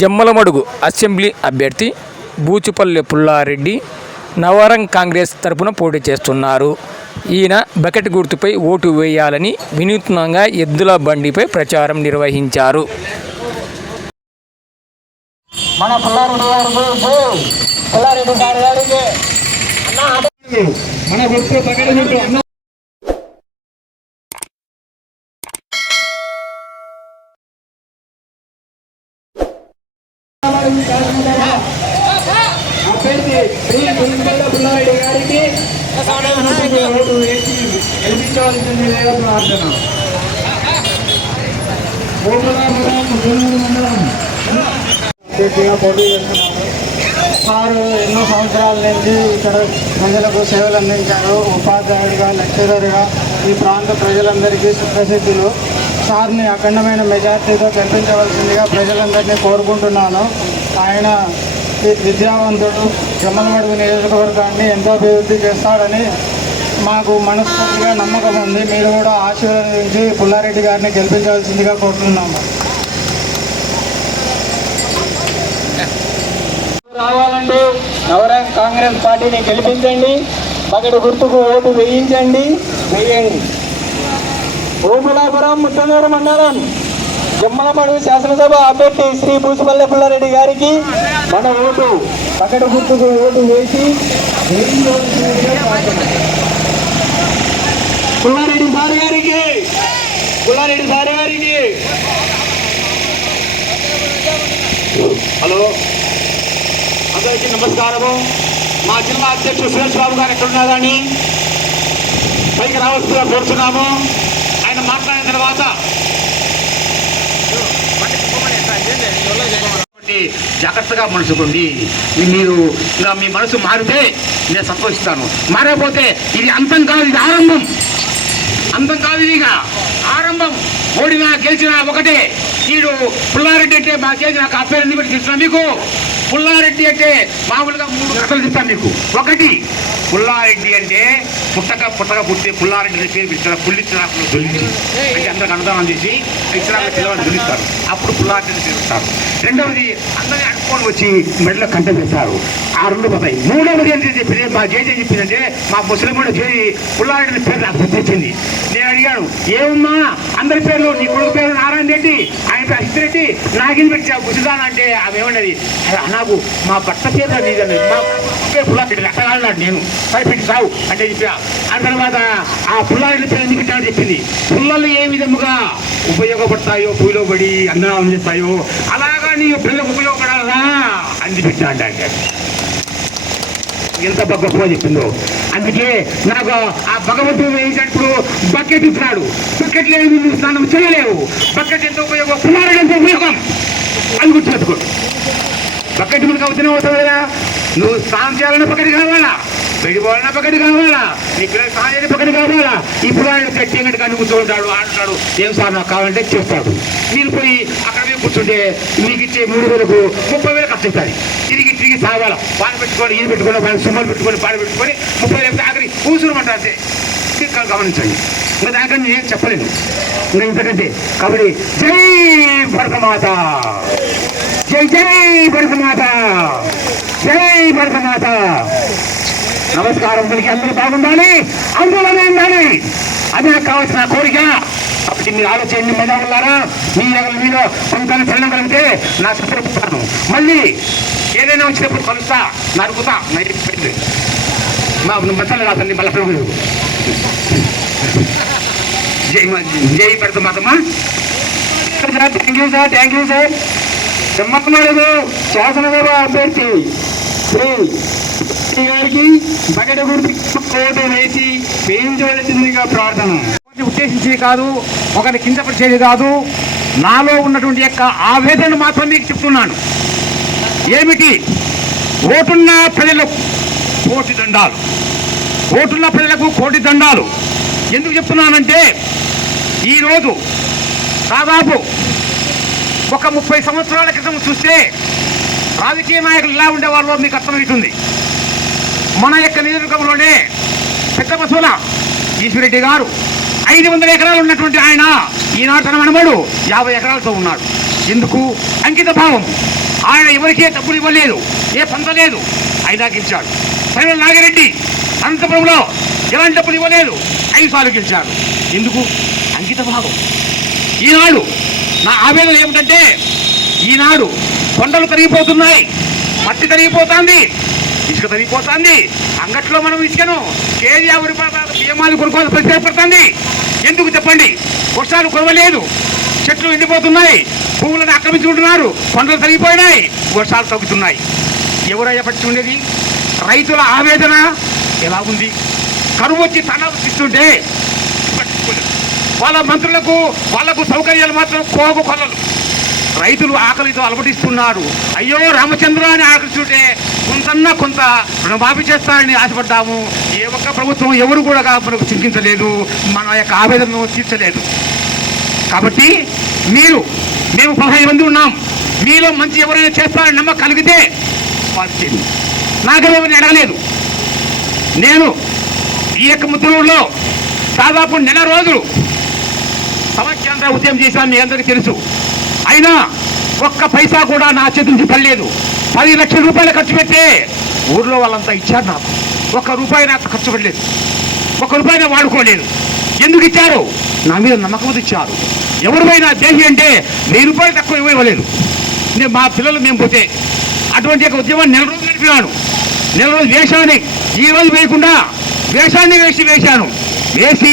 Jammalamadugu assembly అభ్యర్థి బూచుపల్లి పుల్లారెడ్డి నవరం కాంగ్రెస్ తరపున పోటీ చేస్తున్నారు. ఈయన బకెట్ గుర్తుపై ఓటు వేయాలని వినూత్నంగా ఎద్దుల బండిపై ప్రచారం నిర్వహించారు. మన పుల్లారెడ్డి గారికి మన గుర్తు బకెట్ గుర్తు అభ్యర్థి శ్రీ పుల్లారెడ్డి గారికి ఓటు వేసి గెలిపించవలసింది లేదా ప్రార్థన. అభ్యర్థిగా పోటీ చేస్తున్నాము. వారు ఎన్నో సంవత్సరాల నుంచి ఇక్కడ ప్రజలకు సేవలు అందించారు. ఉపాధ్యాయుడిగా, లెక్చరర్గా ఈ ప్రాంత ప్రజలందరికీ సుప్రసిద్ధులు. సార్ని అఖండమైన మెజార్టీతో గెలిపించవలసిందిగా ప్రజలందరినీ కోరుకుంటున్నాను. ఆయన విద్యావంతుడు, జమ్మలమడుగు నియోజకవర్గాన్ని ఎంతో అభివృద్ధి చేస్తాడని మాకు మనస్ఫూర్తిగా నమ్మకం ఉంది. మీరు కూడా ఆశీర్వదించి పుల్లారెడ్డి గారిని గెలిపించవలసిందిగా కోరుతున్నాము. రావాలండి, నవరం కాంగ్రెస్ పార్టీని గెలిపించండి, బకెట్ గుర్తుకు ఓటు వేయండి. ఓపులాపురం ముత్తనూరు మండలం జమ్మలమడుగు శాసనసభ అభ్యర్థి శ్రీ బూచుపల్లి పుల్లారెడ్డి గారికి మన ఓటు బకెట్ గుర్తుకు ఓటు వేసి పుల్లారెడ్డి సార్ గారికి హలో, అందరికీ నమస్కారము. మా జిల్లా అధ్యక్షుడు సురేష్ బాబు గారు ఎక్కడున్నారని పైకి రావాల్సిందిగా కోరుతున్నాము. ఆయన మాట్లాడిన తర్వాత జాగ్రత్తగా మనసుకోండి. మీరు ఇలా మీ మనసు మారితే నేను సంతోషిస్తాను. మారకపోతే ఇది అంతం కాదు, ఇది ఆరంభం. అంతం కాదు, ఇది ఆరంభం. ఓడినా గెలిచినా ఒకటే. వీడు పుల్లారెడ్డి అంటే మా చేసి నాకు ఆ పేరు ఎందుకు తెలిసిన మీకు? పుల్లారెడ్డి అంటే మామూలుగా 3 కథలు చెప్తాను మీకు. ఒకటి, పుల్లారెడ్డి అంటే పుట్టక పుట్టి పుల్లారెడ్డి పేరు పిలుస్తారు. పుల్లిచ్చినాకులు దొల్లించి అంటే అందరికి అన్నదానం చేసి ఇచ్చినాక పిల్లవాడిని దొల్లిస్తారు. అప్పుడు పుల్లారెడ్డిని పిలుస్తారు. రెండవది, అందరినీ అడుక్కొని వచ్చి మెడలో కంట పెడతారు. ఆ 2 పోతాయి. మూడవది ఏంటి చెప్పింది, మా జేజే చెప్పిందంటే మా ముస్లిం కూడా చేరి పుల్లారెడ్డి పేరు నాకు గుర్తించింది. నేను అడిగాను, ఏమమ్మా అందరి పేర్లు, నీ కొడుకు పేరు నారాయణ రెడ్డి, ఆయన పేరు అసిరెడ్డి, నాకేం పెట్టావు గుసిదాన్ అంటే ఆమె ఏమన్నది, నాకు మా భర్త పేరు నీదండి, మా పేరు పుల్లారెడ్డి అట్టగాడు నేను పైపెట్టి సావు అంటే చెప్పా. ఆ తర్వాత ఆ పుల్లారెడ్డి పేరు ఎందుకు పెట్టామని చెప్పింది. పుల్లలు ఏ విధముగా ఉపయోగపడతాయో, పూలో పడి అన్నదానం చేస్తాయో అలాగా నీ పిల్లలకు ఉపయోగపడాలా అని పెట్టా అంటే ఎంత గొప్పగా చెప్పిందో. అందుకే నాకు ఆ భగవంతుడు వేసినప్పుడు బకెట్ ఇస్తున్నాడు. బకెట్ లేని నువ్వు స్నానం చేయలేవు. బకెట్ ఎంత ఉపయోగం, పుల్లారెడ్డి ఎంత ఉపయోగం అది గుర్తుపెట్టుకో. బకెట్ మీద అవుతూనే అవుతావు కదా. నువ్వు స్నానం చేయాలన్నా బకెట్ కావాలా, వెళ్ళిపోవాలన్నా బకెట్ కావాలా, నీ పిల్లలు స్నానం చేయాలి బకెట్ కావాలా. ఇప్పుడు ఆయన గట్టి కానీ కూర్చోంటాడు, ఆడుతాడు. ఏం సార్ నాకు కావాలంటే చేస్తాడు. మీరు పోయి అక్కడ మీద కూర్చుంటే మీకు ఇచ్చే 3,000కు 30,000 ఖర్చు అవుతుంది. తిరిగి సాగాల. పాలు పెట్టుకొని, ఇది పెట్టుకొని, వాళ్ళ సుమ్మలు పెట్టుకొని, పాలు పెట్టుకొని 30,000 ఆఖరి కూర్చునమంటారు. అంతే గమనించండి. ఇంకా దానికన్నా నేను చెప్పలేను. ఇంకా ఇంతకంటే కాబట్టి జై భరతమాత, జై భరతమాత, జై భరతమాత. నమస్కారం. దీనికి అందరూ బాగుండాలి, అందులోనే ఉండాలి. అది నాకు కావాల్సిన కోరిక. కాబట్టి మీరు ఆలోచన మెదవులారా, మీలో కొంత చలనం కలిగితే నా సుప్రభుత్వాను మళ్ళీ ఏదైనా వచ్చినప్పుడు కలుస్తా, నరుకుతా. మా మసాలా రాసండి మళ్ళీ జై భరతమాతమ్మా. Thank you sir. జమ్మలమడుగు శాసనసభ అభ్యర్థి శ్రీ గారికి బకెట్ గుర్తు ఓటు వేసి వేయించవలసిందిగా ప్రార్థన. ఉద్దేశించి కాదు, ఒకరి కించపరిచేది కాదు. నాలో ఉన్నటువంటి యొక్క ఆవేదన మాత్రం మీకు చెప్తున్నాను. ఏమిటి? ఓటున్న ప్రజలకు కోటి దండాలు, ఓటున్న ప్రజలకు కోటి దండాలు. ఎందుకు చెప్తున్నానంటే ఈరోజు దాదాపు ఒక 30 సంవత్సరాల క్రితం చూస్తే రాజకీయ నాయకులు ఇలా ఉండేవాళ్ళు మీకు అర్థమవుతుంది. మన యొక్క నియోజకవర్గంలోనే పెద్ద బసవల ఈశ్వరెడ్డి గారు 500 ఎకరాలు ఉన్నటువంటి ఆయన ఈనాడు తన మనమడు 50 ఎకరాలతో ఉన్నాడు. ఎందుకు? అంకిత భావం. ఆయన ఎవరికే డబ్బులు ఇవ్వలేదు, ఏ పొందలేదు, అయినా గెలిచాడు. పైన నాగిరెడ్డి అనంతపురంలో ఎలాంటి డబ్బులు ఇవ్వలేదు, 5 సార్లు గెలిచాడు. ఎందుకు? అంకిత భావం. ఈనాడు నా ఆవేదన ఏమిటంటే, ఈనాడు కొండలు తరిగిపోతున్నాయి, మట్టి తరిగిపోతుంది, ఇసుక తరిగిపోతుంది. అంగట్లో మనం ఇసుకను కేజీ 50 రూపాయల బియ్యమాలు కొనుక్కోవాలి పరిస్థితి ఏర్పడుతుంది. ఎందుకు చెప్పండి? వర్షాలు కురవలేదు, చెట్లు ఎండిపోతున్నాయి, పువ్వులను ఆక్రమించుకుంటున్నారు, కొండలు తరిగిపోయినాయి, వర్షాలు తగ్గుతున్నాయి. ఎవరయ్యా పట్టి ఉండేది? రైతుల ఆవేదన ఎలా ఉంది? కరువు వచ్చి తనాలు తీస్తుంటే పట్టించుకోలేదు. వాళ్ళ మంత్రులకు వాళ్లకు సౌకర్యాలు మాత్రం కోగు కొలలు. రైతులు ఆకలితో అలమటిస్తున్నారు. అయ్యో రామచంద్ర అని ఆకలిస్తుంటే కొంత రుణమాఫీ చేస్తారని ఆశపడ్డాము. ఏ ఒక్క ప్రభుత్వం ఎవరు కూడా మనకు చింతించలేదు, మన యొక్క ఆవేదనను తీర్చలేదు. కాబట్టి మేము 15 మంది ఉన్నాం. మీలో మంచి ఎవరైనా చేస్తారని నమ్మకం కలిగితే వాళ్ళు నాకేమని అడగలేదు. నేను ఈ యొక్క ముద్రలో దాదాపు 1 నెల రోజులు సమస్యాంధ్ర ఉద్యమం చేశాను, మీ అందరికీ తెలుసు. అయినా ఒక్క పైసా కూడా నా చేతి నుంచి పడలేదు. 10 లక్షల రూపాయలు ఖర్చు పెట్టే ఊర్లో వాళ్ళంతా ఇచ్చారు. నాకు ₹1 నాకు ఖర్చు పడలేదు, ₹1 వాడుకోలేదు. ఎందుకు ఇచ్చారు? నా మీద నమ్మకం ఇచ్చారు. ఎవరిపైనా దేశీ అంటే ₹1000 తక్కువ ఇవ్వలేదు. నేను మా పిల్లలు మేము పోతే అటువంటి యొక్క ఉద్యమాన్ని 1 నెల రోజులు నడిపినాను. 1 నెల రోజులు వేషాన్ని ఈ రోజు వేయకుండా వేషాన్ని వేశాను. వేసి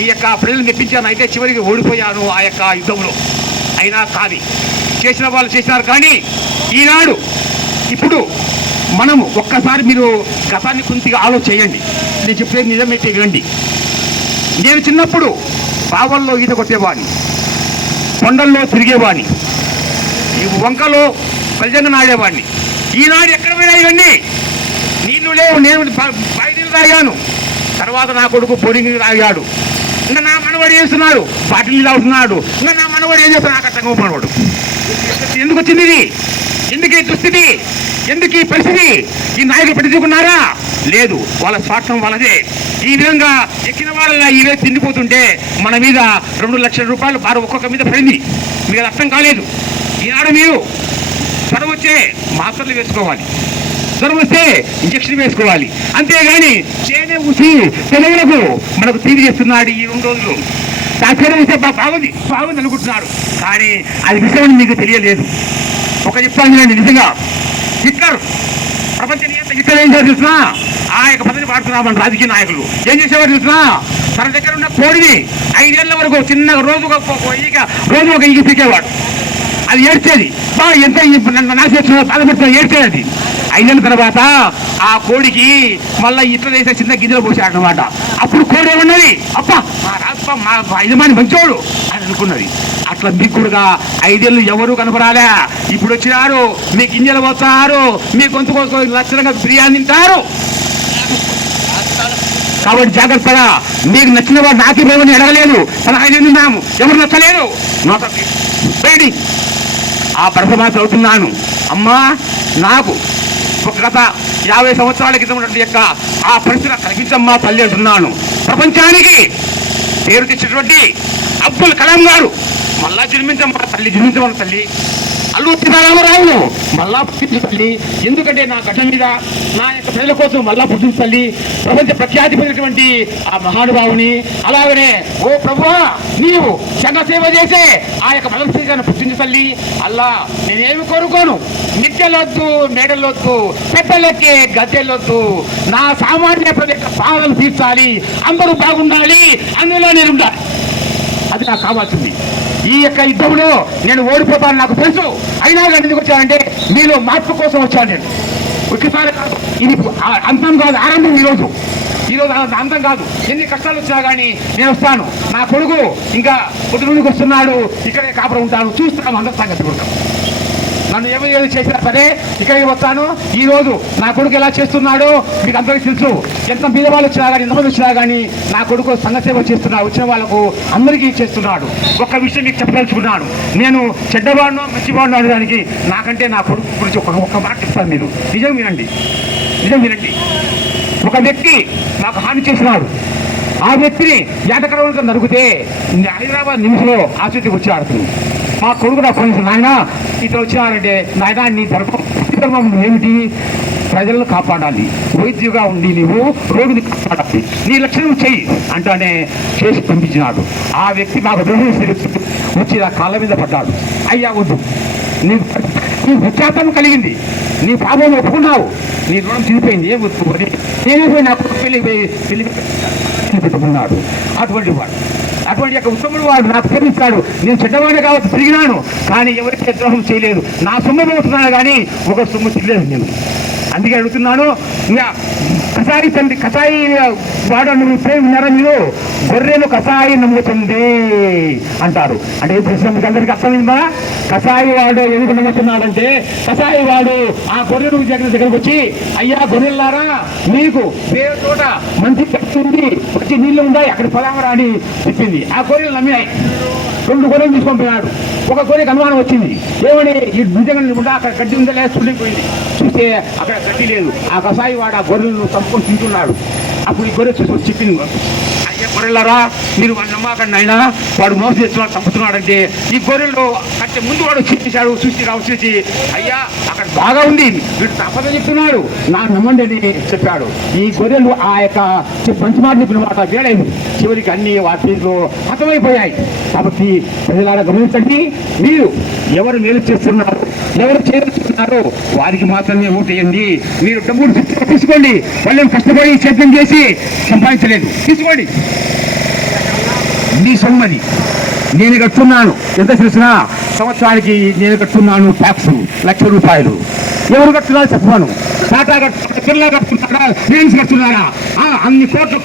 ఈ యొక్క ప్రజలు మెప్పించాను. అయితే చివరికి ఓడిపోయాను ఆ యొక్క యుద్ధంలో. అయినా కాదు, చేసిన వాళ్ళు చేసినారు. కానీ ఈనాడు ఇప్పుడు మనము ఒక్కసారి మీరు గతాన్ని కొద్దిగా ఆలోచన చేయండి. నేను చెప్పేది నిజమైతే వినండి. నేను చిన్నప్పుడు బావల్లో ఈత కొట్టేవాడిని, కొండల్లో తిరిగేవాడిని, ఈ వంకలో పల్జంగా నాడేవాడిని. ఈనాడు ఎక్కడ పోయినా ఇవన్నీ నీళ్లు లేవు. నేను బావి నీళ్ళు తాగాను. తర్వాత నా కొడుకు బోరింగ్ నీళ్ళు తాగాడు. ఇంకా నా మనవాడు చేస్తున్నాడు, బాటిల్ నీళ్ళు అవుతున్నాడు. ఇంకా నా మనవాడు ఏం చేస్తున్నాడు? నాకు అర్థంగా మనవాడు. ఎందుకు వచ్చింది ఇది? ఎందుకు ఈ దుస్థితి? ఎందుకు ఈ పరిస్థితి? ఈ నాయకులు పట్టించుకున్నారా? లేదు, వాళ్ళ స్వార్థం వాళ్ళదే. ఈ విధంగా ఎక్కిన వాళ్ళ ఇవే తిండిపోతుంటే మన మీద 2 లక్షల రూపాయలు భారం ఒక్కొక్క మీద పడింది. మీకు అది అర్థం కాలేదు. ఈనాడు మీరు జ్వరం వచ్చే మాత్రలు వేసుకోవాలి, జ్వరం వస్తే ఇంజక్షన్ వేసుకోవాలి. అంతేగాని చేనే ఊసి తెలుగులకు మనకు తీరి చేస్తున్నాడు ఈ 2 రోజులు. డాక్టర్ వస్తే బాగుంది అనుకుంటున్నాడు, కానీ అది విషయం మీకు తెలియలేదు. ఒక చెప్తాను నిజంగా, హిట్లర్ ప్రపంచ నియంత్రణ హిట్లర్ ఏం చేసి చూసినా ఆ యొక్క పద్ధతి వాడుతున్నా మన రాజకీయ నాయకులు ఏం చేసేవారు చూసినా, తన దగ్గర ఉన్న కోడిని 5 ఏళ్ల వరకు చిన్న రోజు ఒక ఈగ పీకేవాడు. అది ఏడ్చేది, ఎంత నాశనం బాధపడుతున్నా ఏడ్చేది. అది 5 ఏళ్ళ తర్వాత ఆ కోడికి మళ్ళీ ఇట్లా వేసే చిన్న గింజలు పోసాడనమాట. అప్పుడు కోడి ఏమన్నది, అప్ప మా యజమాని మంచోడు అని అనుకున్నది. అట్లా మీకు కూడా 5 ఏళ్ళు ఎవరు కనపరాలే. ఇప్పుడు వచ్చినారు, మీ గింజలు పోతారు, మీ గొంతు కోసం లక్షణంగా బిర్యానీ తింటారు. కాబట్టి జాగ్రత్తగా మీకు నచ్చిన వాడు నాకే మేమని అడగలేదు. 15 ఏళ్ళు ఉన్నాము, ఎవరు నచ్చలేదు వేడి ఆ పరసమాస అవుతున్నాను. అమ్మా, నాకు గత 50 సంవత్సరాల క్రితం ఉన్నటువంటి యొక్క ఆ పరిస్థితి కలిగించమ్మా తల్లి అంటున్నాను. ప్రపంచానికి పేరు తెచ్చినటువంటి అబ్దుల్ కలాం గారు మళ్ళా జన్మించమ్మా తల్లి, జన్మించమన్న తల్లి. అల్లు సీతారామరావు మళ్ళా పుట్టించు తల్లి. ఎందుకంటే నా గడ్డ మీద నా యొక్క ప్రజల కోసం మళ్ళా పుట్టించు తల్లి. ప్రపంచ ప్రఖ్యాతి పొందినటువంటి ఆ మహానుభావుని అలాగనే ఓ ప్రభువా నీవు జన సేవ చేసే ఆ యొక్క మలసీజను పుట్టించు తల్లి. అల్లా నేనేమి కోరుకోను, మిద్దెలొద్దు, మేడలొద్దు, పెద్దలకి గద్దెలొద్దు, నా సామాన్య ప్రజల బాధలు తీర్చాలి, అందరూ బాగుండాలి, అందులో నేను ఉండాలి. అది నాకు కావాల్సింది. ఈ యొక్క యుద్ధంలో నేను ఓడిపోతాను నాకు తెలుసు. అయినా కానీ ఎందుకు వచ్చానంటే మీలో మార్పు కోసం వచ్చాను. నేను ఒక్కసారి ఇది అంతం కాదు, ఆరంభం. ఈరోజు అంతం కాదు. ఎన్ని కష్టాలు వచ్చినా కానీ నేను వస్తాను. నా కొడుకు ఇంకా పుట్టినరోజుకి వస్తున్నాడు, ఇక్కడే కాపురం ఉంటాను, చూస్తున్నాం, అందరూ సంగతి ఉంటాం. నన్ను ఏమేమి చేసినా సరే ఇక్కడికి వస్తాను. ఈ రోజు నా కొడుకు ఎలా చేస్తున్నాడో మీకు అందరికీ తెలుసు. ఎంత మీద వాళ్ళు వచ్చినా కానీ, ఎంతమంది వచ్చినా కానీ నా కొడుకు సంఘ సేవ చేస్తున్నాడు. వచ్చిన వాళ్ళకు అందరికీ చేస్తున్నాడు. ఒక్క విషయం మీకు చెప్పదలుచుకున్నాను. నేను చెడ్డవాడినో మంచివాడినో అనడానికి నాకంటే నా కొడుకు గురించి ఒక్క మాట చెప్తాను. మీరు నిజం వినండి. ఒక వ్యక్తి నాకు హాని చేసినాడు. ఆ వ్యక్తిని ఏటకరవలతో నరికితే హైదరాబాద్ నిమిషంలో ఆసుపత్రికి వచ్చి ఆడుతుంది. మా కొడుకు నాకు ఫోన్ చేసి, నాయన ఇతను వచ్చినారంటే, నాయన నీ ధర్మం ఏమిటి? ప్రజలను కాపాడాలి, వైద్యుగా ఉండి నీవు రోగిని కాపాడాలి, నీ లక్షణం చెయ్యి అంటానే చేసి పంపించినాడు. ఆ వ్యక్తి నాకు ద్రోహం వచ్చి నా కాళ్ళ మీద పడ్డాడు. అయ్యా వద్దు, నీ పశ్చాత్తాపం కలిగింది, నీ పాపం ఒప్పుకున్నావు, నీ రుణం తీరిపోయింది, ఏం వద్దు అని నేనే నాకు పెళ్లి పెట్టుకున్నాడు. అటువంటి యొక్క ఉత్తముడు వాడు నాకు ప్రేమిస్తాడు. నేను చెడ్డవాడే కావచ్చు, తిరిగినాను, కానీ ఎవరికి ద్రోహం చేయలేదు. నా సొమ్ము పోతున్నాను కానీ ఒక సొమ్ము తిరగలేదు నేను. అందుకే అడుగుతున్నాను, ఇంకా కషాయి వాడు నువ్వు ప్రేమ విన్నారా మీరు? గొర్రెలు కషాయి నమ్ముతుంది అంటారు. అంటే ప్రశ్న మీకు అందరికీ అర్థమైందా? కషాయి వాడు ఎందుకు నమ్ముతున్నాడంటే, కషాయి వాడు ఆ గొర్రెలు దగ్గరకు వచ్చి, అయ్యా గొర్రెలారా, మీకు వేరే చోట మంచి ఖర్చు ఉంది, వచ్చి నీళ్ళు ఉన్నాయి, అక్కడ పొలామరా అని చెప్పింది. ఆ గొర్రెలు నమ్మినాయి. 2 గొర్రెలు తీసుకొనిపోయినాడు. ఒక గొర్రెకి అనుమానం వచ్చింది, ఏమని ఈ నిజంగా అక్కడ గడ్డి ఉందా లేదా చూడిపోయింది. చూస్తే అక్కడ గడ్డి లేదు. ఆ కషాయి వాడు ఆ గొర్రెలను చంపుకొని తింటున్నాడు. అప్పుడు ఈ గొర్రె చూసుకొని చెప్పింది, అయ్యా గొర్రెలారా, మీరు వాడు నమ్మకండి, అయినా వాడు మోసం చేస్తున్నాడు, చంపుతున్నాడంటే. ఈ గొర్రెలు కట్టే ముందు వాడు చూపించాడు, చూసి అయ్యా అక్కడ బాగా ఉంది, వీడు తప్పదని చెప్తున్నాడు, నాకు నమ్మండి అని చెప్పాడు. ఈ గొర్రెలు ఆ యొక్క మంచి మాట చెప్పిన మాట వేడైంది. చివరికి అన్ని వాటిలో హతమైపోయాయి. కాబట్టి ప్రజలారా గమనించండి, మీరు ఎవరు మేలు చేస్తున్నారు, ఎవరు చేస్తున్నారో వారికి మాత్రమే ఓటేయండి. మీరు డబ్బులు తీసుకోండి, వాళ్ళు కష్టపడి సేద్యం చేసి సంపాదించలేదు, తీసుకోండి, నీ సొమ్మది. నేను కట్టున్నాను, ఎంత తెలిసినా సంవత్సరానికి నేను కట్టున్నాను ట్యాక్స్ 1,00,000 రూపాయలు. ఎవరు కట్టున్నారు చెప్పాను? టాటా కట్టుకున్నా, కట్టుకుంటారా, రిలయన్స్ కట్టున్నారా? అన్ని కోట్ల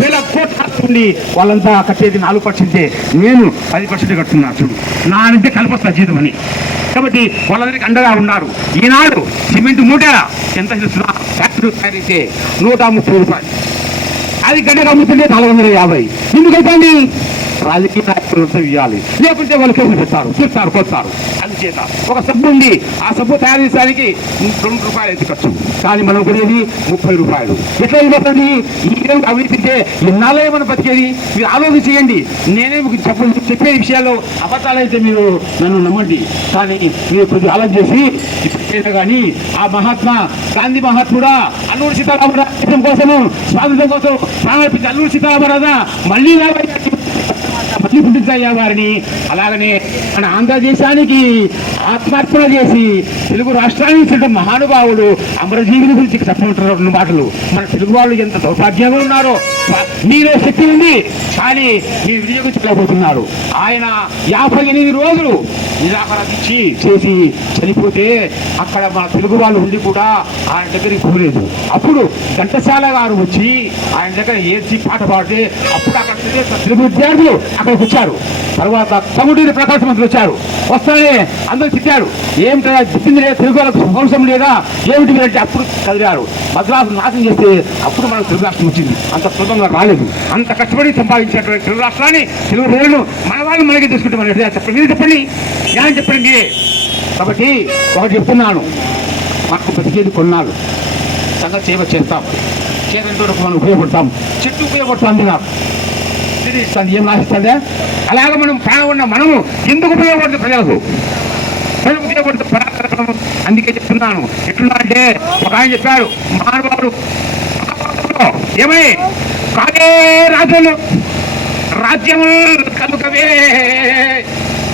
వేల కోట్లు కట్టుకుండి వాళ్ళంతా కట్టేది 4%. నేను 10% కట్టున్నా. చూడు, నా అంటే కల్పొస్తా జీతం అని. కాబట్టి వాళ్ళందరికీ అండగా ఉన్నారు. ఈనాడు సిమెంట్ మూట ఎంత తెలుస్తున్నా? ఫ్యాక్టరీ తయారైతే 130 రూపాయలు, అది గంటకు అమ్ముతుంటే 450. ఎందుకైపోయింది? రాజకీయ నాయకులంతా ఇవ్వాలి, లేకుంటే వాళ్ళు కేసులు తిడతారు, కొడతారు. అందుచేత ఒక సబ్బు ఉంది, ఆ సబ్బు తయారు చేసడానికి 2 రూపాయలు అయితే ఖర్చు, కానీ మనం కొనేది 30 రూపాయలు. ఎట్లా అయిపోతుంది? ఈ విధంగా అవినీతింటే ఎన్నాళ్ళే మనం బతికేది? మీరు ఆలోచన చేయండి. నేనే మీకు చెప్పే విషయాల్లో అబద్ధాలైతే మీరు నన్ను నమ్మండి, కానీ మీరు కొద్దిగా ఆలోచన చేసి ఇప్పుడు కానీ ఆ మహాత్మా గాంధీ మహాత్ముడా అల్లూరి సీతారామరాజు కోసము, స్వాతంత్రం కోసం ప్రాణార్పించి అల్లూరి సీతారామరాజా మళ్ళీ పుట్టించయ్యా వారిని. అలాగనే మన ఆంధ్రదేశానికి ఆత్మార్పణ చేసి తెలుగు రాష్ట్రాన్ని ఇచ్చిన మహానుభావుడు అమరజీవిని గురించి చెప్పమంటున్నారు 2 మాటలు. మన తెలుగు వాళ్ళు ఎంత దౌర్భాగ్యంగా ఉన్నారో. మీలో శక్తి ఉంది, కానీ మీరు వినియోగించలేకపోతున్నారు. ఆయన 58 రోజులు నిరాకరణ చేసి చనిపోతే అక్కడ మన తెలుగు వాళ్ళు ఉండి కూడా ఆయన దగ్గరికి పోలేదు. అప్పుడు ఘంటసాల గారు వచ్చి ఆయన దగ్గర ఏడ్చి పాట పాడితే అప్పుడు అక్కడ తెలుగు విద్యార్థులు అక్కడికి వచ్చారు. తర్వాత కమిటీ ప్రకాశం మంత్రులు వచ్చారు. వస్తానే అందరూ తిట్టారు, ఏమిటా చెప్పింది లేదా, తెలుగు వాళ్ళకు వంశం లేదా ఏమిటి అంటే అప్పుడు చదివారు. మద్రాసు నాశనం చేస్తే అప్పుడు మనకు తెలుగు రాష్ట్రం వచ్చింది. అంత సులభంగా రాలేదు. అంత కష్టపడి సంపాదించినటువంటి తెలుగు రాష్ట్రాన్ని, తెలుగు ప్రజలను మన వాళ్ళు మనకి తీసుకుంటే మన చెప్పండి, మీరు చెప్పండి, జ్ఞానం చెప్పండి మీరే. కాబట్టి ఒకటి చెప్తున్నాను, మనకు బతికేది కొన్నాళ్ళు, సంగతి చేస్తాం, చేతులతో మనం ఉపయోగపడతాం, చెట్టు ఉపయోగపడుతుంది, నాకు ఇస్తుంది, ఏం రాసిస్తుందే. అలాగే మనం ప్రాణం ఉన్న మనము ఎందుకు ఉపయోగపడుతుంది? ప్రజలకు ఉపయోగపడుతుంది. అందుకే చెప్తున్నాను. ఎట్లున్నా అంటే ఒక ఆయన చెప్పాడు, మహానుభావుడు, ఏమని కాదే రాజులు రాజ్యము కనుకవే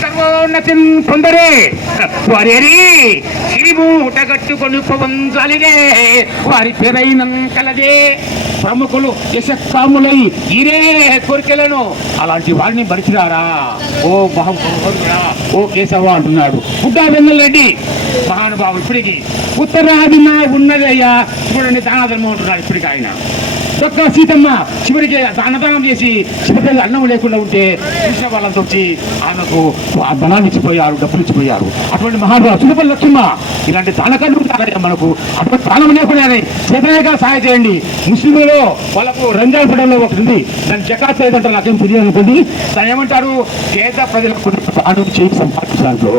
సర్వోన్నతి పొందరే వారి సిరిమూట కట్టుకొని పొందాలిదే వారి పెరైన కలదే ప్రముఖులు యశకాములై ఇరే కోరికలను అలాంటి వారిని మరిచిరారా ఓ మహా ఓ కేశవ అంటున్నాడు. పుట్టా వెన్నెల్రెడ్డి మహానుభావుడు ఇప్పటికి ఉత్తరాదిన ఉన్నదయ్యా చూడండి, దానధర్మం అంటున్నాడు ఇప్పటికి ఆయన. చొక్క సీతమ్మ చివరికి అన్నదానం చేసి చివరికి అన్నం లేకుండా ఉంటే చూసిన వాళ్ళంతా వచ్చి ఆమెకు ఆ ధనాన్ని ఇచ్చిపోయారు, డబ్బులు ఇచ్చిపోయారు. అటువంటి మహానుభావులు చుట్టుపల్లి లక్ష్మ ఇలాంటి దానకన్ను ఉంటారయ్యా మనకు. అటువంటి ప్రాణం లేకుండా చేతనాయగా సహాయం చేయండి. ముస్లింలలో వాళ్ళకు రంజాన్ పడంలో ఒకటి ఉంది, దాన్ని జకాత్ లేదంటారు, నాకేం తెలియదు అనుకోండి. దాన్ని ఏమంటారు? పేద ప్రజలకు ప్రాణం చేసి సంపాదించడంలో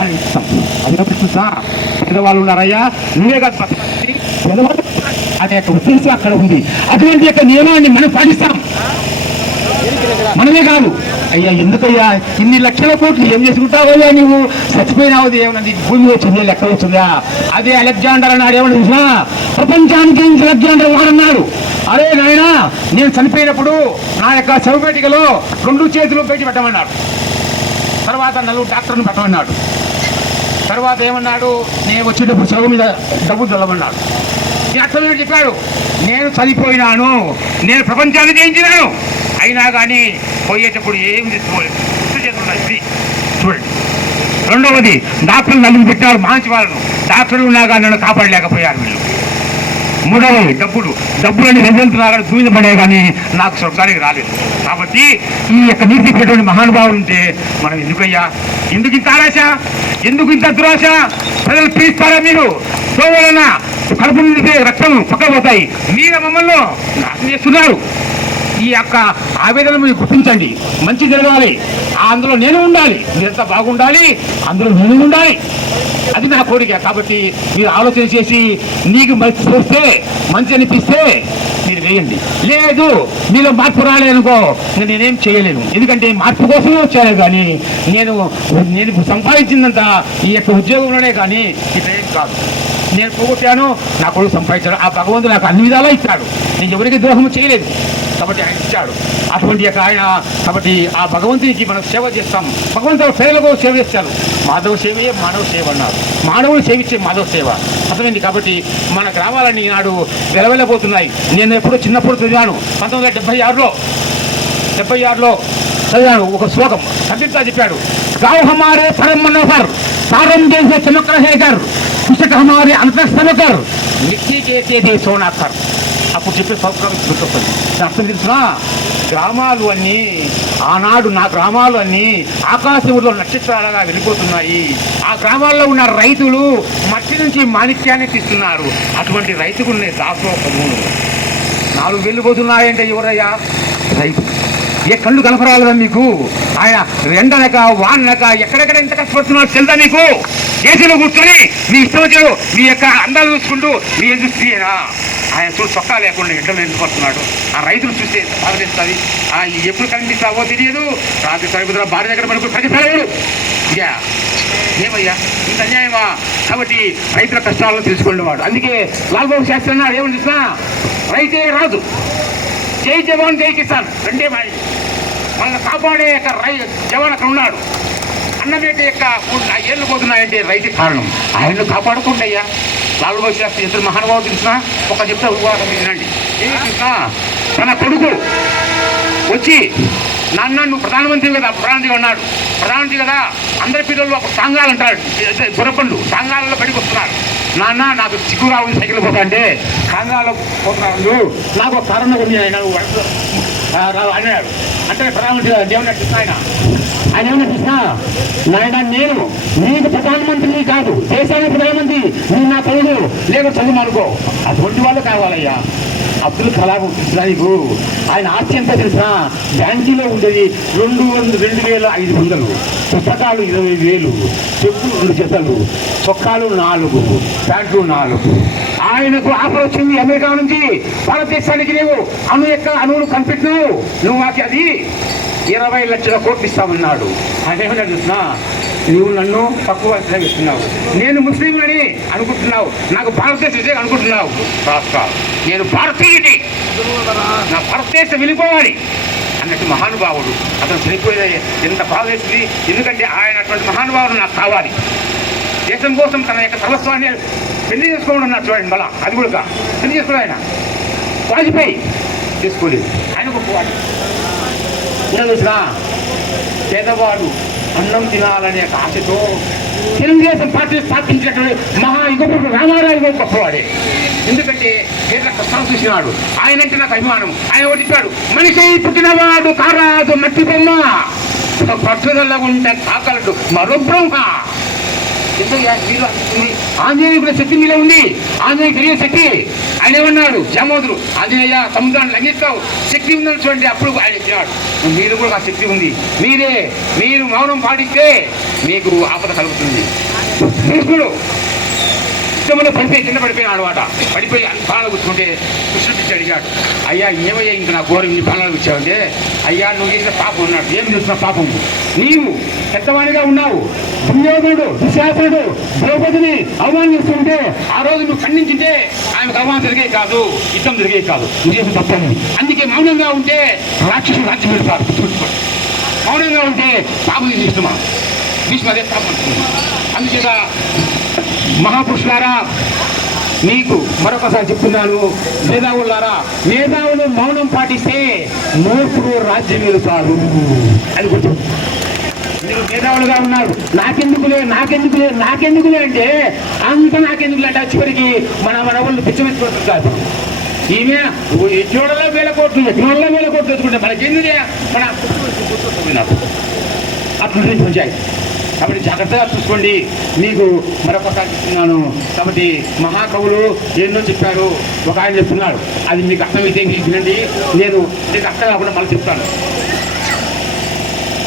అని ఇస్తాం. అది కనిపిస్తుందా? పేదవాళ్ళు ఉన్నారయ్యా, నువ్వే కాదు పేదవాళ్ళు అనే యొక్క ఉద్దేశం అక్కడ ఉంది. అటువంటి యొక్క నియమాన్ని మనం పాటిస్తాం. మనమే కాదు అయ్యా ఎందుకయ్యా ఇన్ని లక్షల కోట్లు ఏం చేసుకుంటావయ్యా నువ్వు చచ్చిపోయినావు ఏమన్నది భూమి వచ్చింది లెక్క వచ్చిందా అదే అలెగ్జాండర్ అన్నాడు ఏమన్నా చూసినా ప్రపంచానికి అలెగ్జాండర్ వాడన్నాడు అరే నాయన నేను చనిపోయినప్పుడు నా యొక్క శవపేటికలో 2 చేతులు పెట్టి పెట్టమన్నాడు తర్వాత 4 డాక్టర్ని పెట్టమన్నాడు తర్వాత ఏమన్నాడు నేను వచ్చేటప్పుడు శవం మీద డబ్బులు చల్లమన్నాడు అర్థం చెప్పాడు నేను చనిపోయినాను నేను ప్రపంచాన్ని జయించినాను అయినా కానీ పోయేటప్పుడు ఏం చూడండి రెండవది డాక్టర్లు 4 పెట్టారు మంచి వాళ్ళను డాక్టర్లు ఉన్నా కానీ నన్ను కాపాడలేకపోయారు వీళ్ళు మూడవది డబ్బులని వెళ్తున్నారు దూయిన పడే కానీ నాకు స్వర్గానికి రాలేదు కాబట్టి ఈ యొక్క నీతి పెట్టిన మహానుభావులు ఉంటే మనం ఎందుకు ఇంత ఆరాశ ఎందుకు ఇంత దురాశ ప్రజలు పీస్తారా మీరు సోవలన కడుపు నుండి రక్తం పక్కపోతాయి మీరు మమ్మల్ని నాశనం చేస్తున్నారు ఈ యొక్క ఆవేదన మీరు గుర్తించండి మంచి జరగాలి అందులో నేను ఉండాలి మీరంతా బాగుండాలి అందులో నేను ఉండాలి అది నా కోరిక కాబట్టి మీరు ఆలోచన చేసి నీకు మంచి చూస్తే మంచి అనిపిస్తే మీరు వేయండి లేదు మీలో మార్పు రాలేనుకో నేనేం చేయలేను ఎందుకంటే మార్పు కోసమే వచ్చాను కానీ నేను సంపాదించిందంత ఈ యొక్క ఉద్యోగంలోనే కానీ ఇదేం కాదు నేను పోగొట్టాను నా కొడుకు సంపాదించాడు ఆ భగవంతుడు నాకు అన్ని విధాలా ఇచ్చాడు నేను ఎవరికి ద్రోహం చేయలేదు కాబట్టి ఆయన ఇచ్చాడు అటువంటి యొక్క ఆయన కాబట్టి ఆ భగవంతునికి మనం సేవ చేస్తాం భగవంతుడు సేవలకు సేవ చేస్తాడు మాధవ సేవయే మానవ సేవ అన్నారు మానవుడు సేవించే మాధవ సేవ అర్థమైంది కాబట్టి మన గ్రామాలన్నీ ఈనాడు వెలవెళ్ళబోతున్నాయి నేను ఎప్పుడూ చిన్నప్పుడు చదివాను 1976లో చదివాను ఒక శ్లోకం కబీర్దాస్ చెప్పాడు గావ్ హమారే పరమ మనోహర్ సారం చేసే చమక్రహేకర్ పుస్తక హమారే అంతఃస్థనకర్ మిట్టి చేసేది సోనాకర్ అప్పుడు చెప్పే సౌకర్యం గుర్తొస్తుంది అర్థం తెలుసునా గ్రామాలు అన్నీ ఆనాడు నా గ్రామాలు అన్నీ ఆకాశంలో నక్షత్రాలుగా వెళ్ళిపోతున్నాయి ఆ గ్రామాల్లో ఉన్న రైతులు మట్టి నుంచి మాణిక్యాన్ని తీస్తున్నారు అటువంటి రైతుకునే దాసోహము 4 వెళ్ళిపోతున్నాయంటే ఎవరయ్యా రైతు ఏ కళ్ళు కనపరాలదా మీకు ఆయన ఎండనక వానక ఎక్కడెక్కడ ఎంత కష్టపడుతున్నాడు తెలుదా మీకు ఏసీలో కూర్చొని మీ ఇష్టం వచ్చాడు మీ యొక్క అందాలు చూసుకుంటూ మీ ఎందుకు స్త్రీనా ఆయన చూడు చొక్కా లేకుండా ఎండలో ఎందుకు పడుతున్నాడు ఆ రైతులు చూస్తే ఎంత బాధేస్తుంది ఎప్పుడు కనిపిస్తావో తెలియదు రాత్రి సరిపోతున్న భార్య దగ్గర మనకు ప్రతిఫలడు ఇక ఏమయ్యా ఇంత అన్యాయమా కాబట్టి రైతుల కష్టాలను తెలుసుకునేవాడు అందుకే లాల్బాబు శాస్త్రి అన్నాడు ఏమని చూసినా రైతే రాజు జై జవాన్ జై కిసాన్ రెండే మాట మనల్ని కాపాడే యొక్క జవాన్ అక్కడ ఉన్నాడు అన్నమేట యొక్క 4 ఏళ్ళు పోతున్నాయంటే రైతు కారణం ఆయన్ను కాపాడుకుంటే అయ్యా లాల్బాబు శాస్త్రి ఇద్దరు మహానుభావులు తెలిసినా ఒక చెప్తా ఉదాహరణ వినండి ఏమి చూసినా తన కొడుకు వచ్చి నాన్న నువ్వు ప్రధానమంత్రి కదా ప్రధానమంత్రి కదా అందరి పిల్లలు ఒక సాంగాలు అంటాడు దొరపండు సాంగాలలో బడికి వస్తున్నారు నాన్న నాకు చిక్కుగా ఉంది సైకిల్ పోతా అంటే సాంగాలో పోతున్నాడు నాకు ఒక కారణం ఉంది ఆయన అన్నాడు అంటే ప్రధానమంత్రి దేవుని కృష్ణ ఆయన ఏమన్నా కృష్ణ నాయన నేను నీకు ప్రధానమంత్రిని కాదు దేశానికి ప్రధానమంత్రి నువ్వు నా కొడుకు లేక చదువు అనుకో అటువంటి వాళ్ళు కావాలయ్యా అబ్దుల్ కలాం కృష్ణాయికు ఆయన ఆస్తి ఎంత తెలిసిన బ్యాంకీలో ఉండేది 2,500 పుస్తకాలు 20,000 చెప్పులు 2 జతలు చొక్కాలు 4 ప్యాంట్లు 4 ఆయనకు ఆఫర్ వచ్చింది అమెరికా నుంచి భారతదేశానికి అణువును కనిపెట్టినావు నువ్వు మాకు అది 20 లక్షల కోట్లు ఇస్తామన్నాడు ఆయన ఏమన్నా చూసినా నువ్వు నన్ను తక్కువ ఇస్తున్నావు నేను ముస్లింలని అనుకుంటున్నావు నాకు భారతదేశం అనుకుంటున్నావు రాష్ట్ర నేను భారతీయుడి నా భారతదేశం వెళ్ళిపోవాలి అన్నట్టు మహానుభావుడు అతను చనిపోయిన ఎంత బాధ వేస్తుంది ఎందుకంటే ఆయన అటువంటి మహానుభావుడు నాకు కావాలి దేశం కోసం తన యొక్క సర్వస్వాన్ని పెళ్లి చేసుకోవడం అన్నారు చూడండి మళ్ళా అది కూడా పెళ్లి చేసుకోవాలి ఆయన వాజ్పేయి చేసుకోలేదు ఆయన గొప్పవాడు చూసినా పేదవాడు అన్నం తినాలనే ఆశతో తెలుగుదేశం పార్టీ స్థాపించినటువంటి మహాయుగపుడు రామారావు గొప్పవాడే ఎందుకంటే పేదల కష్టాలు చూసినాడు ఆయన అంటే నాకు అభిమానం ఆయన చెప్పాడు మనిషి పుట్టినవాడు కారాదు మట్టి బొమ్మ పట్టుదల ఉంటే కాకలడు మరో బ్రహ్మ మీరు ఆంజనేయుడు శక్తి మీలో ఉంది ఆంజనేయ తెలియ శక్తి ఆయన ఏమన్నాడు జామోదుడు ఆంజనేయ సముద్రాన్ని లంఘిస్తావు శక్తి ఉందని చూడండి అప్పుడు ఆయన చెప్పినాడు మీరు కూడా ఆ శక్తి ఉంది మీరు మౌనం పాటిస్తే మీకు ఆపద కలుగుతుంది కృష్ణుడు యుద్ధంలో పడిపోయి కింద పడిపోయినాడు వాట పడిపోయి అన్ని ప్రాణాలు కూర్చుంటే కృష్ణుడు పిచ్చి అడిగాడు, అయ్యా ఏమయ్యా ఇంక నా ఘోరం ఇన్ని ప్రాణాలు కూర్చావంటే, అయ్యా నువ్వు చేసిన పాపం ఉన్నాడు. ఏమి చేసిన పాపం? నీవు పెద్దవాడిగా ఉన్నావు, దుర్యోధనుడు దుశ్శాసనుడు ద్రౌపదిని అవమానిస్తుంటే ఆ రోజు నువ్వు ఖండించింటే ఆమెకు అవమానం జరిగే కాదు, యుద్ధం జరిగే కాదు. నువ్వు చేసిన తప్పని అందుకే మౌనంగా ఉంటే రాక్షసులు రాజ్యం పెడతారు. గుర్తుపెట్టుకోండి, మౌనంగా ఉంటే పాపం ఇష్టమా భీష్మ అదే పాపం. అందుచేత మహాపురుషులారా మీకు మరొకసారి చెప్తున్నాను, మేధావులారా, మేధావులు మౌనం పాటిస్తే మూర్ఖుడు రాజ్యం వెళుతారు అని గుర్తు. మీరు మేధావులుగా ఉన్నారు, నాకెందుకులే అంటే అంత నాకెందుకులే అంటే చివరికి మన వాళ్ళు పిచ్చమెత్తుకుంటారు. ఈమె ఎన్నోడలో వేల కోట్లు తెచ్చుకుంటే మనకెందుకే మన అట్లా పంచాయి. కాబట్టి జాగ్రత్తగా చూసుకోండి. మీకు మరొకసారి చెప్తున్నాను. కాబట్టి మహాకవులు ఎన్నో చెప్పారు. ఒక ఆయన చెప్తున్నాడు, అది మీకు అర్థమైతే వినండి, నేను మీకు అర్థం కాకుండా మళ్ళీ చెప్తాను.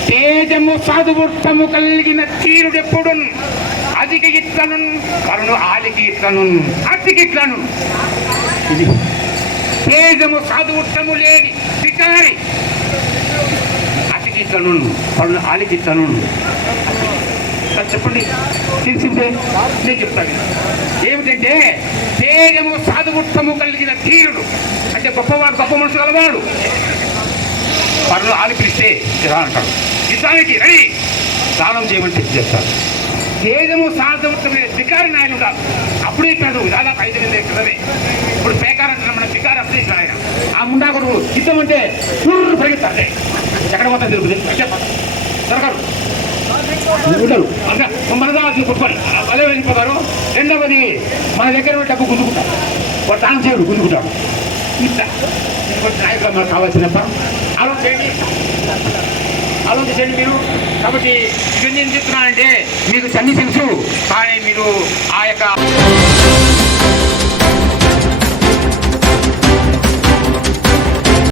తేజము సాధువృత్తము కలిగిన తీరుడెప్పుడు అధిక ఇట్లను కరుణు ఆలికి ఇట్లను అతికి ఇట్లను. ఇది తేజము సాధువృత్తము లేని శికారి అతికి ఇట్లను కరుణు ఆలికి ఇట్లను. చెప్పండి, తెలిసిందే నేను చెప్తాను. ఏమిటంటే తేజము సాధువృత్తము కలిగిన ధీరుడు అంటే గొప్పవాడు, గొప్ప మనుషులు గలవాడు. పనులు ఆలి పిలిస్తే ఇలా అంటాడు, యుద్ధానికి రెడీ, దానం చేయమని చెప్పి చేస్తాడు. తేజము సాధువృత్తమైన శికారి నాయన ఉండాలి. అప్పుడే కాదు, దాదాపు 5 ఏళ్ళ క్రితమే. ఇప్పుడు పేకారంటున్నా మన శికారి అప్పుడే ఆయన ఆ ముండాకుడు యుద్ధం అంటే పరిగెత్తాలి. ఎక్కడ పోతా తిరుగుతుంది దొరకరు ఉండరు. అంటే మనదా పుట్టుకొని అదే వెళ్ళిపోతారు. రెండవది మన దగ్గర డబ్బు గుంజుకుంటారు, వాడు దానం చేయడు గుంజుకుంటాడు. ఇట్లా నాయకులు మనకు కావాల్సిన ఆలోచించండి మీరు. కాబట్టి ఇవన్నీ ఏం చెప్తున్నానంటే మీకు అన్ని తెలుసు, కానీ మీరు ఆ యొక్క